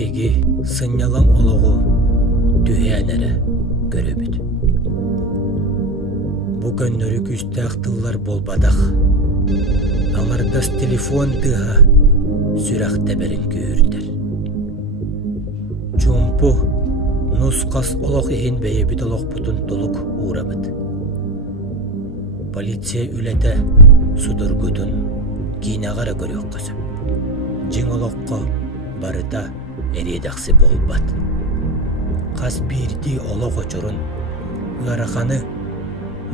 Биһиги сыннялан олоҕу түһээнэрэ көрөбүт. Бу көннөрү күстәэх тыллар болбадах. Аңардас телефон тыһа сүрэхтәбәрин күүрдэр. Чумпу нусқас олох иһин бэйэбит олохпутун тулук уурабыт. Полиция үлэтэ судургутун кинагара көрөк касып. Жиң олоққа барыта эриэдахсы болбат. Қас бирди олох очорун ыараханы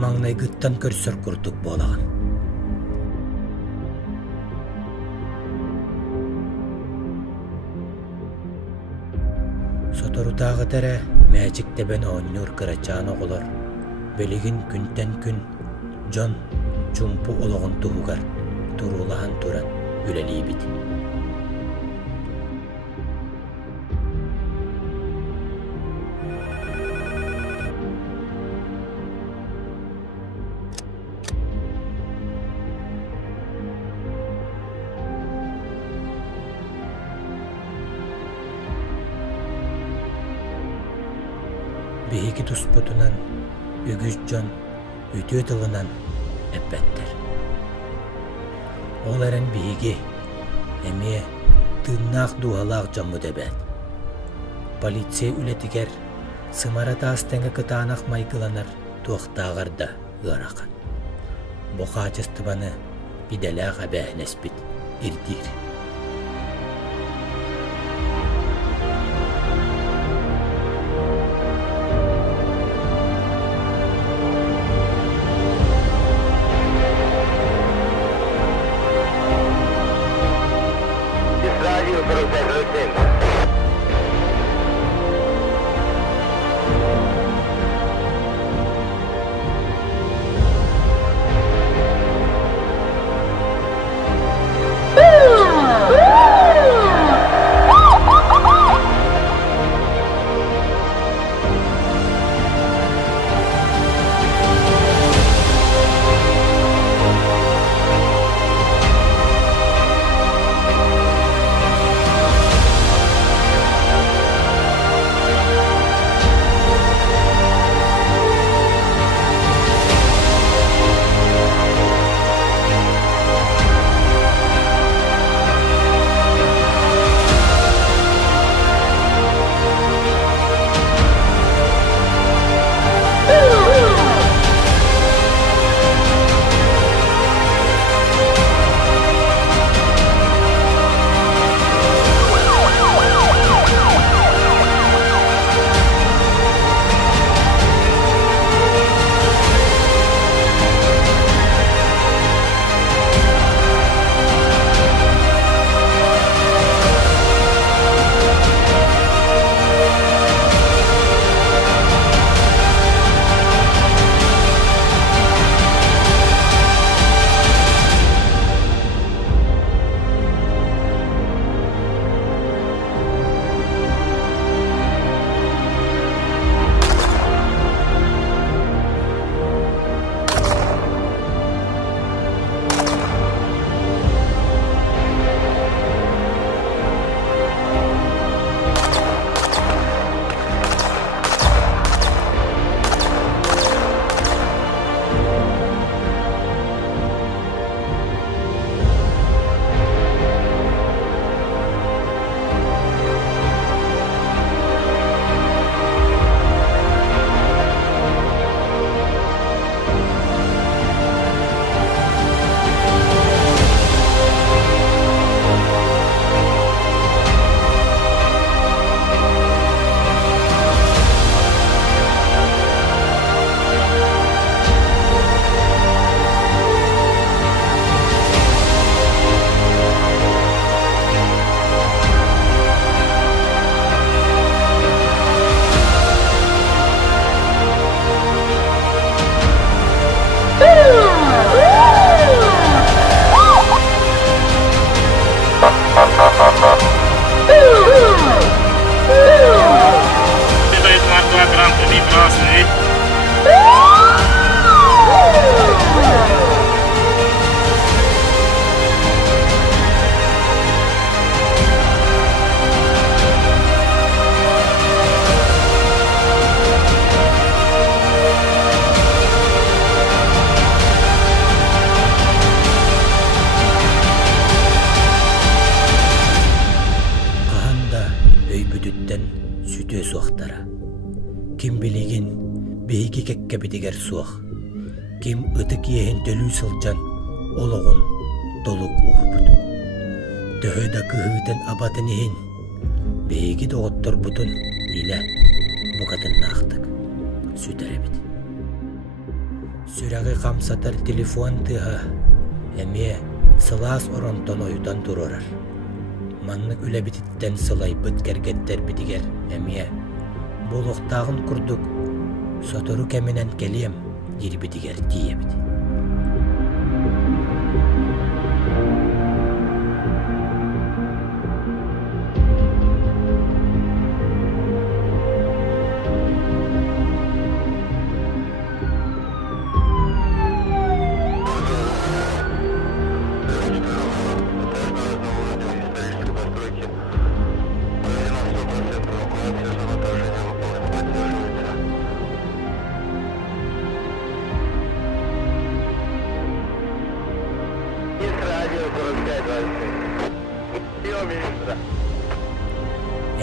маңнайгыттан көрсөр курдук болаган. Соторутағы тәрі мәжіктебен оңнур кырачаан оғылар. Белигин күнтен күн Джон чумпу олоғын туғығар турулахан туран үлелейбит. Биһиги туспутунан үгүс Джон үтүө тылынан эппеттер. Ол эрен биһиги эмие тыыннаах дуалаах жомму дебэт. Полиция үлетигер сымара таастенге кытаанах майгыланар туохтаагар да ыарахан. Бохаачыстыбаны биделээх абээһинеспит ирдиир. өйбүтүттен сүтө суақтара. Ким билигин бейги кекке битигер суақ. Ким ытык ехин төлүү сылжан ологун толук уурбут. Төһөдө кыһыытын абатын ихин бейги доғоттор бутун иле букатын наахтык сүтәребит. Сүрәгы камсатар телефон тыха эмие сылаас оронтон оютан турорар. Маннык үлебититтен сылай быт кергеттер битигер эмие болуктагын курдук сотору кеминен келием дирбитигер диебит.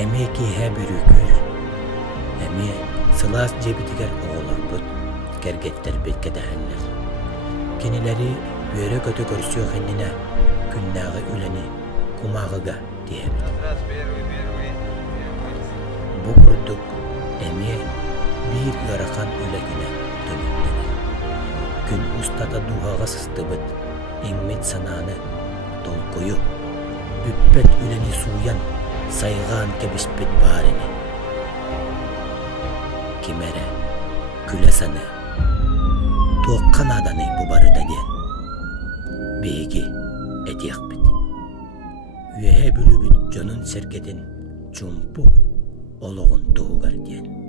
Эмие киһэ бүрүкөр. Эмие сылаас жебитигер оҕолорбут, кергеттер бит кэдэһэллэр. Кинилери үөрэ көтө көрсүөх иннинэ күннääҕи үлэни кумааҕыга диэбит. Бу курдук эмие биир ыарахан үлэ күнэ төнүттэнэр. Күн устата дуһаҕа сыстыбыт, иҥмит санааны толкую, бүппет үлэни сууян сайгаан кебиспит баарини. Кимере күлэ саны туоккан аданы бубарыда диэн беги этиэхпит. Үэһэ бүлүбүт дьонун сергетин чумпу ологун туһугар диэн.